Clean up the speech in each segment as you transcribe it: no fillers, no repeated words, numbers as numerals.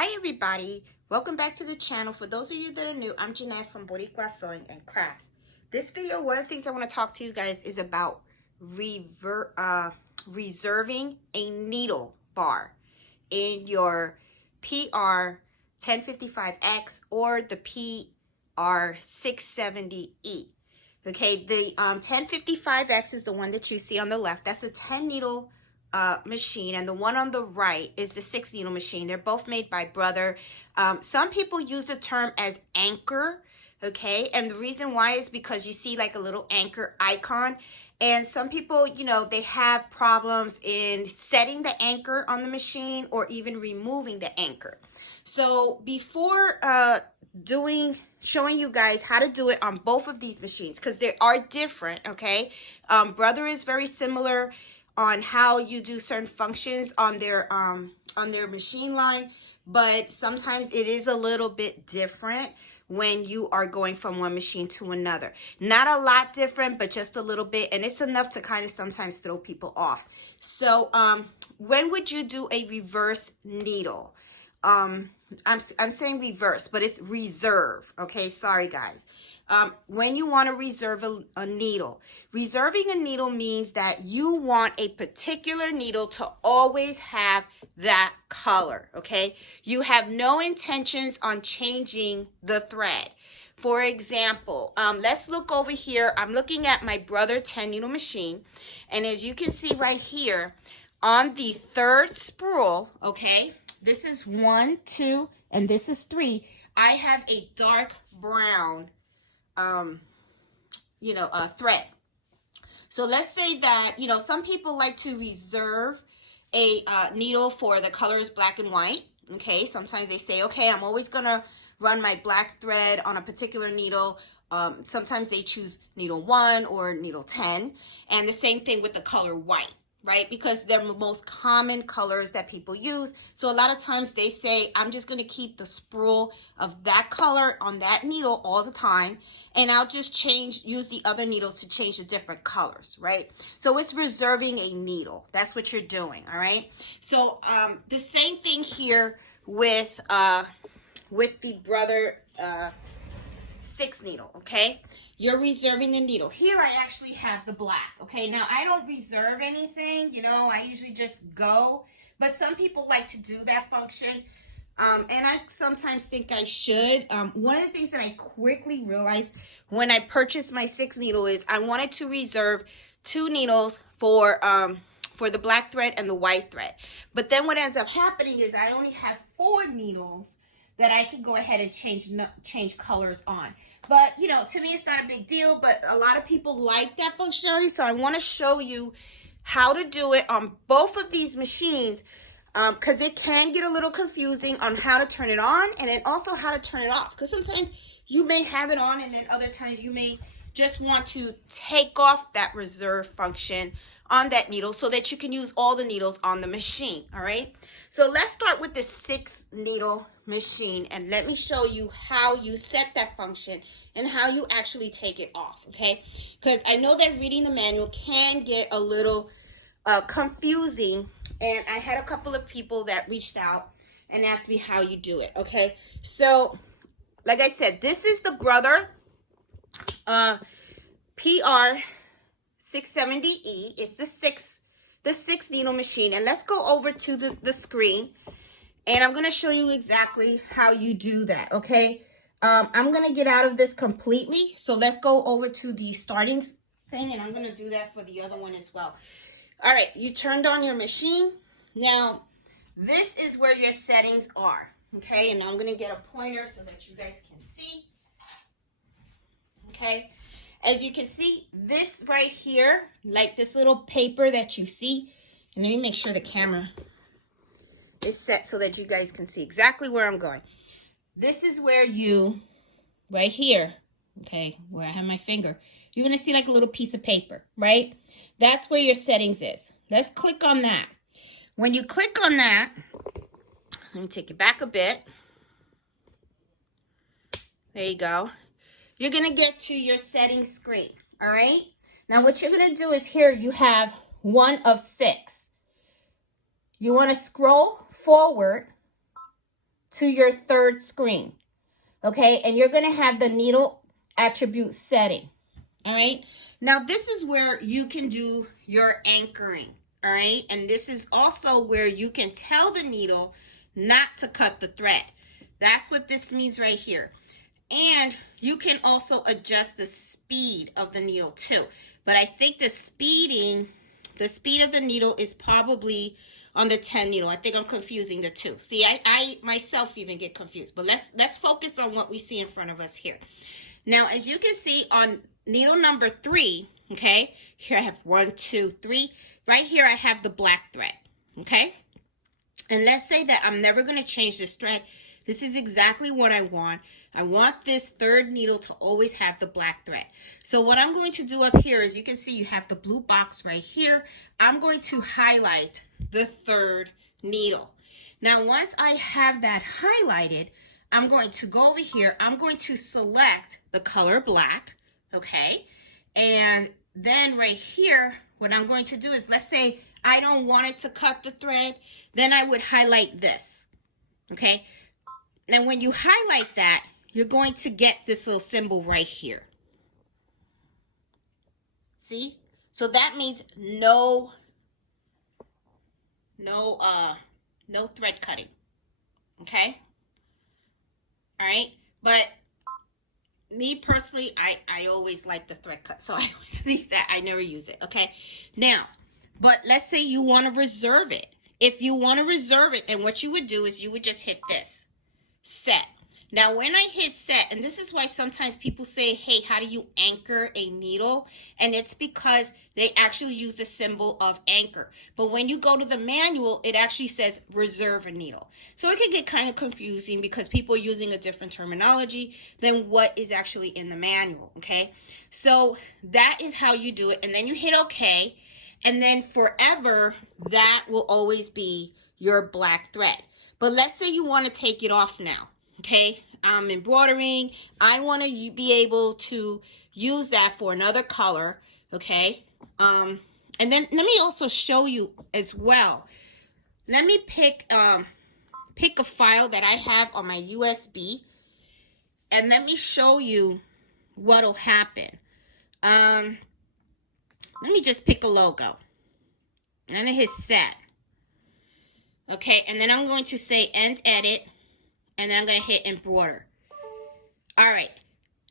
Hi everybody, welcome back to the channel. For those of you that are new, I'm Jeanette from Boricua Sewing and Crafts. This video, one of the things I want to talk to you guys is about reserving a needle bar in your PR1055X or the PR670e. Okay, the 1055X is the one that you see on the left. That's a 10 needle machine, and the one on the right is the 6 needle machine. They're both made by Brother. Some people use the term as anchor, okay, and the reason why is because you see like a little anchor icon, and some people, you know, they have problems in setting the anchor on the machine or even removing the anchor. So before showing you guys how to do it on both of these machines, because they are different, okay, Brother is very similar on how you do certain functions on their machine line, but sometimes it is a little bit different when you are going from one machine to another. Not a lot different, but just a little bit, and it's enough to kind of sometimes throw people off. So when would you do a reverse needle? I'm saying reverse, but it's reserve. Okay, sorry guys. When you want to reserve a needle, reserving a needle means that you want a particular needle to always have that color. Okay, you have no intentions on changing the thread. For example, let's look over here. I'm looking at my Brother 10 needle machine, and as you can see right here on the third spool, okay, this is 1, 2, and this is 3. I have a dark brown thread. So let's say that, you know, some people like to reserve a needle for the colors black and white. Okay, sometimes they say, okay, I'm always gonna run my black thread on a particular needle. Sometimes they choose needle 1 or needle 10, and the same thing with the color white, right? Because they're the most common colors that people use. So a lot of times they say, I'm just going to keep the spool of that color on that needle all the time, and I'll just use the other needles to change the different colors, right? So it's reserving a needle. That's what you're doing, all right? So the same thing here with the Brother 6 needle, okay? You're reserving the needle. Here I actually have the black, okay? Now, I don't reserve anything, you know, I usually just go, but some people like to do that function, and I sometimes think I should. One of the things that I quickly realized when I purchased my 6 needle is I wanted to reserve 2 needles for the black thread and the white thread. But then what ends up happening is I only have 4 needles that I can go ahead and change colors on. But, you know, to me, it's not a big deal, but a lot of people like that functionality. So I want to show you how to do it on both of these machines, because it can get a little confusing on how to turn it on and then also how to turn it off. Because sometimes you may have it on and then other times you may just want to take off that reserve function on that needle so that you can use all the needles on the machine, all right? So let's start with the 6 needle machine, and let me show you how you set that function and how you actually take it off, okay? Because I know that reading the manual can get a little confusing, and I had a couple of people that reached out and asked me how you do it, okay? So like I said, this is the Brother PR670e. It's the six needle machine, and let's go over to the screen, and I'm going to show you exactly how you do that, okay? I'm going to get out of this completely, so let's go over to the starting thing, and I'm going to do that for the other one as well. All right, you turned on your machine. Now, this is where your settings are, okay? And I'm going to get a pointer so that you guys can see, okay? As you can see, this right here, like this little paper that you see, and let me make sure the camera is set so that you guys can see exactly where I'm going. This is where you, right here, okay, where I have my finger, you're going to see like a little piece of paper, right? That's where your settings is. Let's click on that. When you click on that, let me take it back a bit. There you go. You're going to get to your settings screen, all right? Now, what you're going to do is here you have 1 of 6. You want to scroll forward to your third screen, okay? And you're gonna have the needle attribute setting, all right? Now this is where you can do your anchoring, all right? And this is also where you can tell the needle not to cut the thread. That's what this means right here. And you can also adjust the speed of the needle too. But I think the speed of the needle is probably on the 10 needle. I think I'm confusing the two. See, I myself even get confused. But let's focus on what we see in front of us here. Now, as you can see on needle number 3, okay, here I have 1, 2, 3. Right here I have the black thread, okay? And let's say that I'm never going to change this thread. This is exactly what I want. I want this third needle to always have the black thread. So what I'm going to do up here is, you can see you have the blue box right here. I'm going to highlight the third needle. Now, once I have that highlighted, I'm going to go over here. I'm going to select the color black, okay? And then right here, what I'm going to do is, let's say I don't want it to cut the thread, then I would highlight this, okay? Now, when you highlight that, you're going to get this little symbol right here. See? So that means no thread cutting, okay? All right, but me personally, I always like the thread cut, so I always leave that. I never use it, okay? Now, but let's say you want to reserve it. If you want to reserve it, then what you would do is you would just hit this, set. Now, when I hit set, and this is why sometimes people say, hey, how do you anchor a needle? And it's because they actually use the symbol of anchor. But when you go to the manual, it actually says reserve a needle. So it can get kind of confusing because people are using a different terminology than what is actually in the manual, okay? So that is how you do it. And then you hit OK. And then forever, that will always be your black thread. But let's say you want to take it off now. Okay, I'm embroidering. I want to be able to use that for another color. Okay, and then let me also show you as well. Let me pick a file that I have on my USB, and let me show you what'll happen. Let me just pick a logo. I'm gonna hit set. Okay, and then I'm going to say end edit. And then I'm going to hit embroider. All right.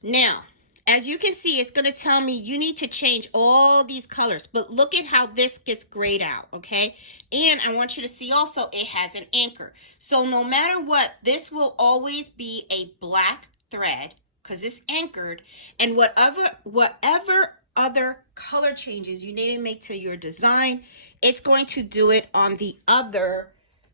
Now, as you can see, it's going to tell me you need to change all these colors. But look at how this gets grayed out, okay? And I want you to see also it has an anchor. So no matter what, this will always be a black thread because it's anchored. And whatever other color changes you need to make to your design, it's going to do it on the other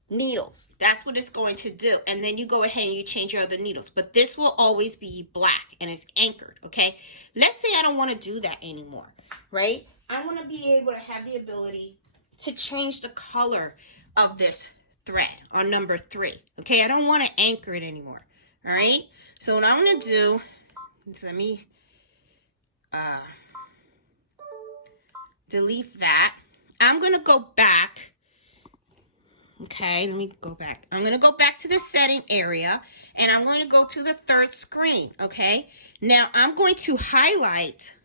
needles. That's what it's going to do. And then you go ahead and you change your other needles. But this will always be black and it's anchored, okay? Let's say I don't want to do that anymore, right? I want to be able to have the ability to change the color of this thread on number 3, okay? I don't want to anchor it anymore, all right? So what I'm going to do is let me delete that. I'm going to go back. Okay, let me go back. I'm going to go back to the setting area, and I'm going to go to the third screen, okay? Now, I'm going to highlight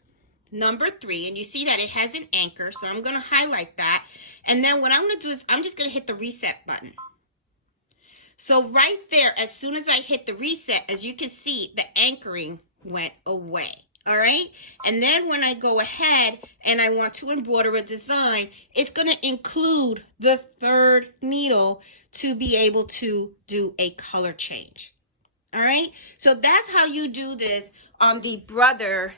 number 3, and you see that it has an anchor, so I'm going to highlight that. And then what I'm going to do is I'm just going to hit the reset button. So right there, as soon as I hit the reset, as you can see, the anchoring went away. All right, and then when I go ahead and I want to embroider a design, it's going to include the third needle to be able to do a color change. All right, so that's how you do this on the Brother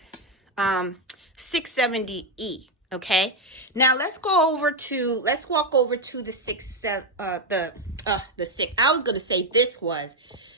670e. Okay, now let's walk over to the 670. I was going to say this was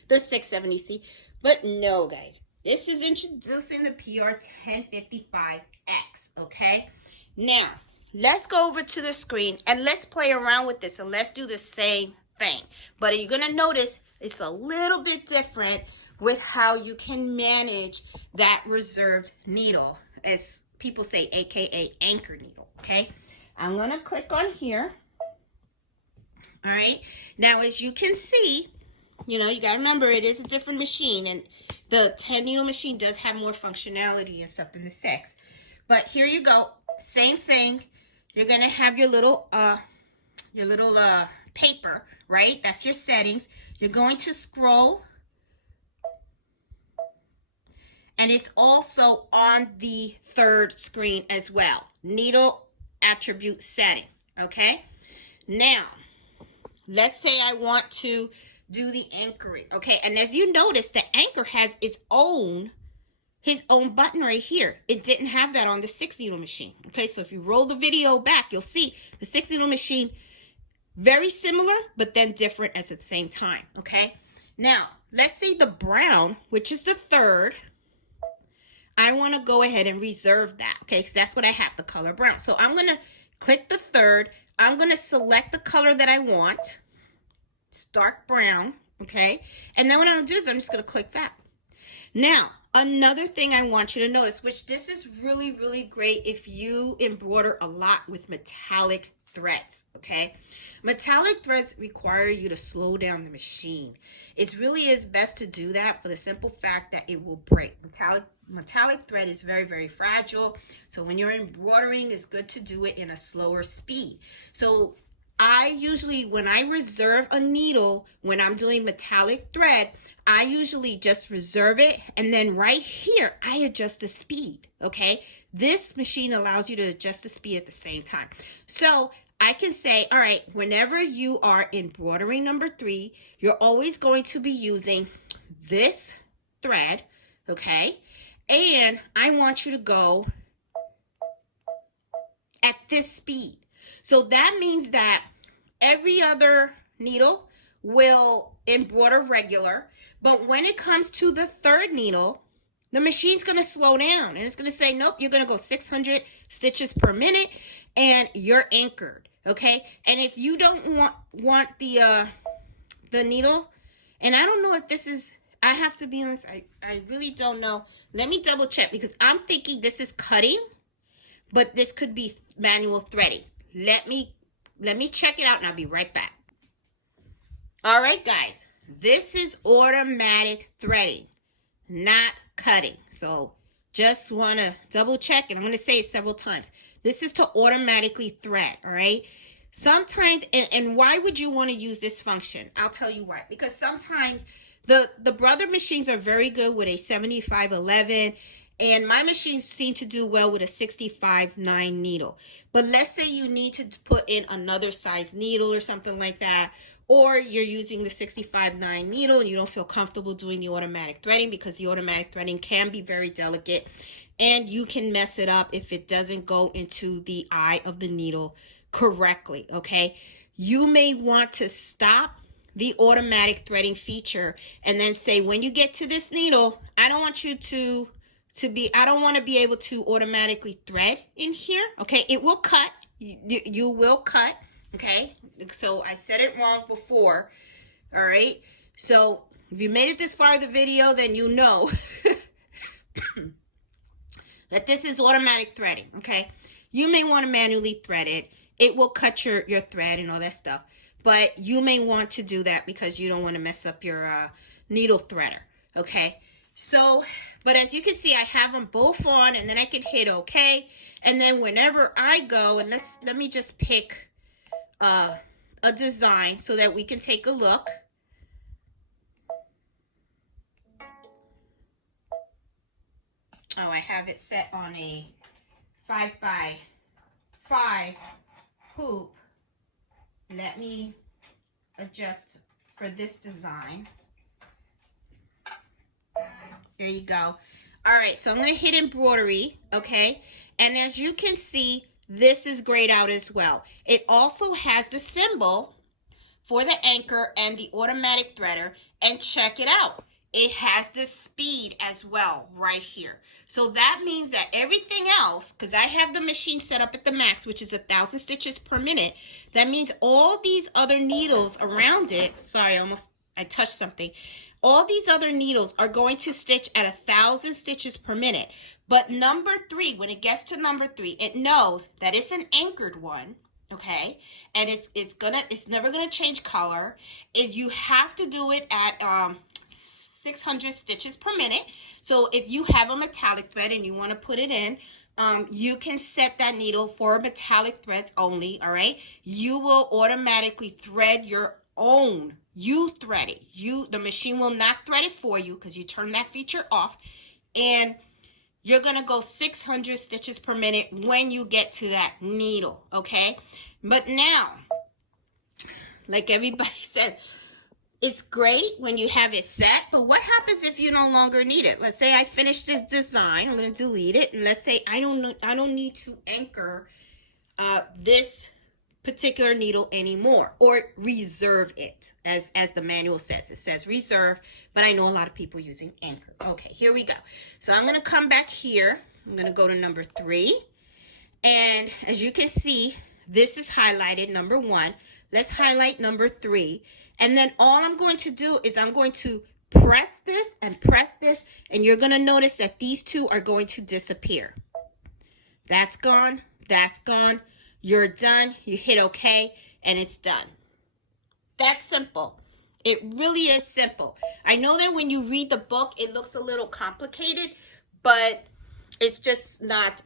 the 670C, but no, guys. This is introducing the PR1055X, okay? Now, let's go over to the screen and let's play around with this and let's do the same thing. But you're going to notice it's a little bit different with how you can manage that reserved needle, as people say, aka anchor needle, okay? I'm going to click on here. All right. Now, as you can see, You know, you got to remember it is a different machine, and the 10 needle machine does have more functionality and stuff than the 6. But here you go. Same thing. You're going to have your little paper, right? That's your settings. You're going to scroll, and it's also on the third screen as well. Needle attribute setting, okay? Now, let's say I want to do the anchoring, okay? And as you notice, the anchor has his own button right here. It didn't have that on the 6 needle machine, okay? So if you roll the video back, you'll see the 6 needle machine, very similar, but then different at the same time, okay? Now, let's say the brown, which is the third, I want to go ahead and reserve that, okay? So that's what I have, the color brown. So I'm going to click the third. I'm going to select the color that I want. It's dark brown, okay? And then what I'm going to do is I'm just going to click that. Now, another thing I want you to notice, which this is really, really great if you embroider a lot with metallic threads, okay? Metallic threads require you to slow down the machine. It really is best to do that for the simple fact that it will break. Metallic thread is very, very fragile. So when you're embroidering, it's good to do it in a slower speed. So I usually, when I reserve a needle, when I'm doing metallic thread, I usually just reserve it, and then right here, I adjust the speed, okay? This machine allows you to adjust the speed at the same time. So I can say, all right, whenever you are embroidering number 3, you're always going to be using this thread, okay? And I want you to go at this speed. So that means that every other needle will embroider regular, but when it comes to the third needle, the machine's going to slow down, and it's going to say, nope, you're going to go 600 stitches per minute, and you're anchored, okay? And if you don't want the needle, and I don't know if this is, I have to be honest, I really don't know. Let me double check, because I'm thinking this is cutting, but this could be manual threading. Let me check it out, and I'll be right back. All right, guys, this is automatic threading, not cutting. So just want to double check, and I'm going to say it several times. This is to automatically thread, all right? Sometimes, and why would you want to use this function? I'll tell you why. Because sometimes the brother machines are very good with a 7511, and my machines seem to do well with a 65-9 needle. But let's say you need to put in another size needle or something like that, or you're using the 65-9 needle and you don't feel comfortable doing the automatic threading, because the automatic threading can be very delicate and you can mess it up if it doesn't go into the eye of the needle correctly, okay? You may want to stop the automatic threading feature and then say, when you get to this needle, I don't want you I don't want to be able to automatically thread in here, okay? It will cut. You will cut, okay? So I said it wrong before, all right? So if you made it this far in the video, then you know that this is automatic threading, okay? You may want to manually thread it. It will cut your thread and all that stuff. But you may want to do that because you don't want to mess up your needle threader, okay? So, but as you can see, I have them both on, and then I can hit OK. And then whenever I go, and let me just pick a design so that we can take a look. Oh, I have it set on a 5x5 hoop. Let me adjust for this design. There you go. All right, so I'm going to hit embroidery, okay? And as you can see, this is grayed out as well. It also has the symbol for the anchor and the automatic threader, and check it out. It has the speed as well right here. So that means that everything else, because I have the machine set up at the max, which is 1,000 stitches per minute. That means all these other needles around it, sorry, I touched something. All these other needles are going to stitch at 1,000 stitches per minute. But number 3, when it gets to number 3, it knows that it's an anchored one, okay? And it's never gonna change color. You have to do it at 600 stitches per minute. So if you have a metallic thread and you want to put it in, you can set that needle for metallic threads only, all right? You will automatically thread your own. You thread it. The machine will not thread it for you because you turn that feature off. And you're going to go 600 stitches per minute when you get to that needle, okay? But now, like everybody said, it's great when you have it set, but what happens if you no longer need it? Let's say I finish this design, I'm going to delete it, and let's say I don't need to anchor this particular needle anymore, or reserve it, as the manual says. It says reserve, but I know a lot of people using anchor. Okay, here we go. So I'm going to come back here. I'm going to go to number 3, and as you can see, this is highlighted, number 1. Let's highlight number 3. And then all I'm going to do is I'm going to press this, and you're going to notice that these two are going to disappear. That's gone. That's gone. You're done. You hit OK, and it's done. That's simple. It really is simple. I know that when you read the book, it looks a little complicated, but it's just not,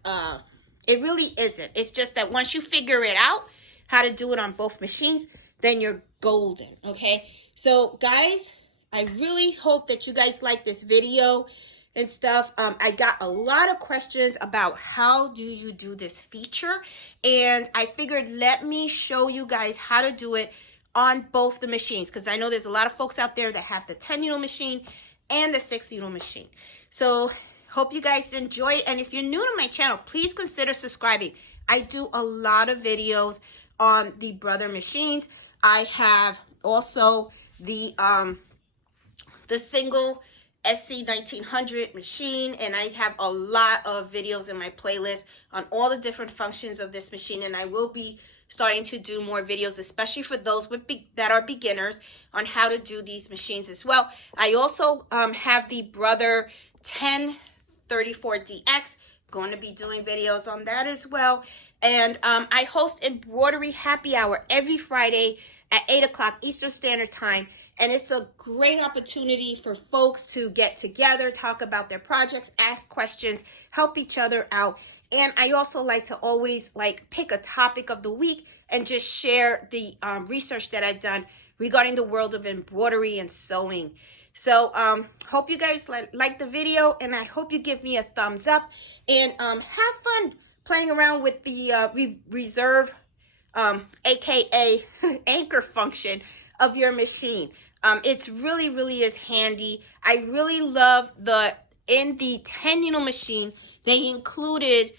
it really isn't. It's just that once you figure it out, how to do it on both machines, then you're golden, okay? So guys, I really hope that you guys like this video and stuff. I got a lot of questions about how do you do this feature, and I figured let me show you guys how to do it on both the machines, because I know there's a lot of folks out there that have the 10 needle machine and the 6 needle machine. So hope you guys enjoy it, and if you're new to my channel, please consider subscribing. I do a lot of videos on the brother machines. I have also the single SC1900 machine, and I have a lot of videos in my playlist on all the different functions of this machine, and I will be starting to do more videos, especially for those that are beginners, on how to do these machines as well. I also have the brother 1034DX, going to be doing videos on that as well. And I host embroidery happy hour every Friday at 8 o'clock Eastern Standard Time. And it's a great opportunity for folks to get together, talk about their projects, ask questions, help each other out. And I also like to always pick a topic of the week and just share the research that I've done regarding the world of embroidery and sewing. So hope you guys like the video, and I hope you give me a thumbs up, and have fun playing around with the reserve, aka anchor function of your machine. It's really is handy. I really love in the 10 needle machine, they included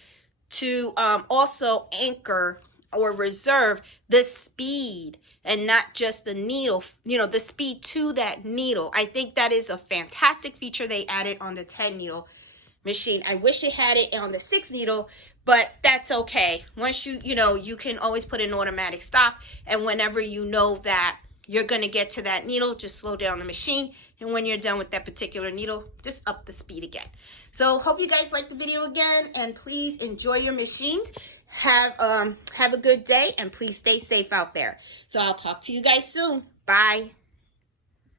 to also anchor or reserve the speed, and not just the needle, the speed to that needle. I think that is a fantastic feature they added on the 10 needle machine. I wish it had it on the 6 needle, but that's okay. Once you can always put an automatic stop, and whenever you know that you're going to get to that needle, just slow down the machine, and when you're done with that particular needle, just up the speed again. So hope you guys liked the video again, and please enjoy your machines. Have a good day, and please stay safe out there. So I'll talk to you guys soon. Bye.